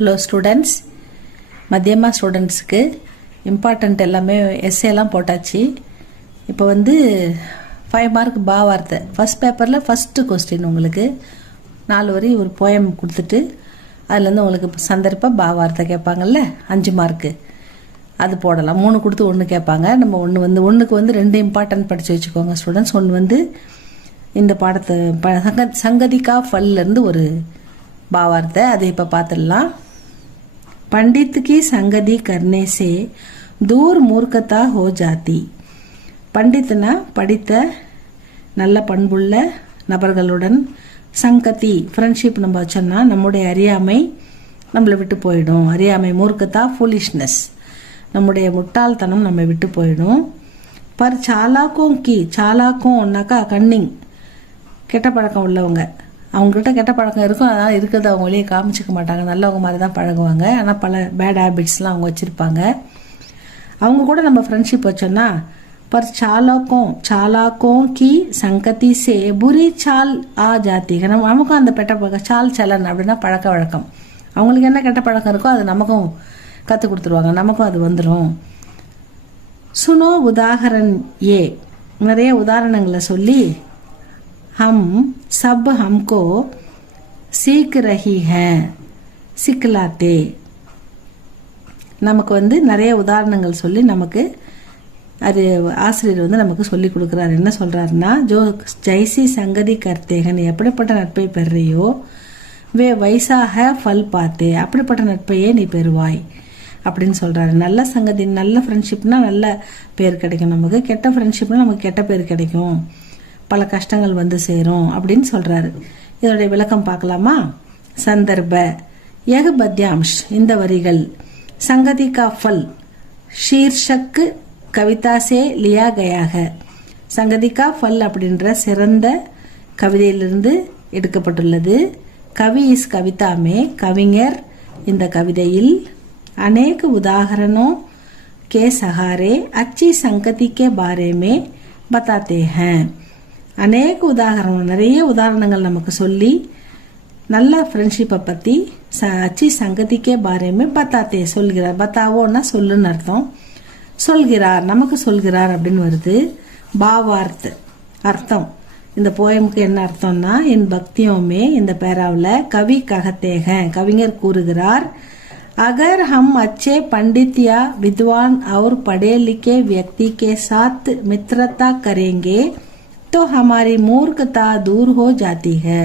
Hello students, மத்தியமா ஸ்டூடெண்ட்ஸுக்கு important எல்லாமே எஸ்ஏலாம் போட்டாச்சு. இப்போ 5 மார்க் பாவார்த்தை ஃபஸ்ட் பேப்பரில் ஃபஸ்ட்டு கொஸ்டின் உங்களுக்கு 4 வரி ஒரு போயம் கொடுத்துட்டு அதுலேருந்து உங்களுக்கு சந்தர்ப்ப பாவார்த்தை கேட்பாங்கல்ல 5 மார்க்கு அது போடலாம். 3 கொடுத்து 1 கேட்பாங்க. நம்ம ஒன்றுக்கு 2 இம்பார்ட்டன்ட் படித்து வச்சுக்கோங்க ஸ்டூடெண்ட்ஸ். ஒன்று இந்த பாடத்தை சங்கதிகா ஃபல்லேருந்து ஒரு பாவார்த்தை, அதை இப்போ பார்த்துடலாம். पंडित की संगति करने से दूर मूर्खता हो जाती. பண்டித்னா படித்த நல்ல பண்புள்ள நபர்களுடன் சங்கதி ஃப்ரெண்ட்ஷிப் நம்ம வச்சோம்னா நம்முடைய அறியாமை நம்மளை விட்டு போயிடும். அறியாமை மூர்க்கத்தா ஃபூலிஷ்னஸ், நம்முடைய முட்டாள்தனம் நம்ம விட்டு போயிடும். பர் சாலாக்கும் சாலாக்கும்னாக்கா கன்னிங், கெட்ட பழக்கம் உள்ளவங்க, அவங்ககிட்ட கெட்ட பழக்கம் இருக்கும், அதனால் இருக்கிறத அவங்க வெளியே காமிச்சிக்க மாட்டாங்க, நல்லவங்க மாதிரி தான் பழகுவாங்க. ஆனால் பல பேட் ஹேபிட்ஸ்லாம் அவங்க வச்சுருப்பாங்க. அவங்க கூட நம்ம ஃப்ரெண்ட்ஷிப் வச்சோன்னா பர் சாலாக்கும் கி சங்கதி சே புரி சால் ஆ ஜாத்தி. நமக்கும் அந்த பெட்ட பழக்கம் சால் சலன் அப்படின்னா பழக்க வழக்கம், அவங்களுக்கு என்ன கெட்ட பழக்கம் இருக்கோ அது நமக்கும் கற்றுக் கொடுத்துருவாங்க, நமக்கும் அது வந்துடும். சுனோ உதாகரன் ஏ, நிறைய உதாரணங்களை சொல்லி हम सब हमको सीख रही हैं सिखलाते. நமக்கு நிறைய உதாரணங்கள் சொல்லி நமக்கு அது ஆசிரியர் நமக்கு சொல்லி கொடுக்குறாரு. என்ன சொல்றாருன்னா, ஜோ ஜெய்சி சங்கதி கர்த்தேகன், எப்படிப்பட்ட நட்பை பெறுறியோ வே வைசாக ஃபல் பார்த்தே, அப்படிப்பட்ட நட்பையே நீ பெறுவாய் அப்படின்னு சொல்றாரு. நல்ல சங்கதி, நல்ல ஃப்ரெண்ட்ஷிப்னா நல்ல பேர் கிடைக்கும் நமக்கு, கெட்ட ஃப்ரெண்ட்ஷிப்னா நமக்கு கெட்ட பேர் கிடைக்கும், பல கஷ்டங்கள் சேரும் அப்படின்னு சொல்றாரு. இதோடைய விளக்கம் பார்க்கலாமா? சந்தர்ப்ப ஏக பத்யாம்ஷ், இந்த வரிகள் சங்கதி கா ஃபல் ஷீர்ஷக் கவிதா சே லியா கயாக. சங்கதி கா ஃபல் அப்படின்ற சிறந்த கவிதையிலிருந்து எடுக்கப்பட்டுள்ளது. கவி இஸ் கவிதாமே, கவிஞர் இந்த கவிதையில் அநேக உதாகரணோ கே சஹாரே அச்சி சங்கதி கே பாரே மே பதாத்தே ஹேன். அநேக உதாரணம், நிறைய உதாரணங்கள் நமக்கு சொல்லி நல்ல ஃப்ரெண்ட்ஷிப்பை பற்றி அச்சி சங்கதிக்கே பாரேமே பத்தாத்தே சொல்கிறார். பத்தாவோன்னா சொல்லுன்னு அர்த்தம். சொல்கிறார், நமக்கு சொல்கிறார் அப்படின்னு வருது. பாவார்த் அர்த்தம், இந்த போயமுக்கு என்ன அர்த்தம்னா, என் பக்தியோமே இந்த பேராவில் கவி ககத்தேக, கவிஞர் கூறுகிறார், अगर हम अच्छे पंडित या विद्वान और पढ़े लिखे व्यक्ति के साथ मित्रता करेंगे तो हमारी मूर्खता दूर हो जाती है.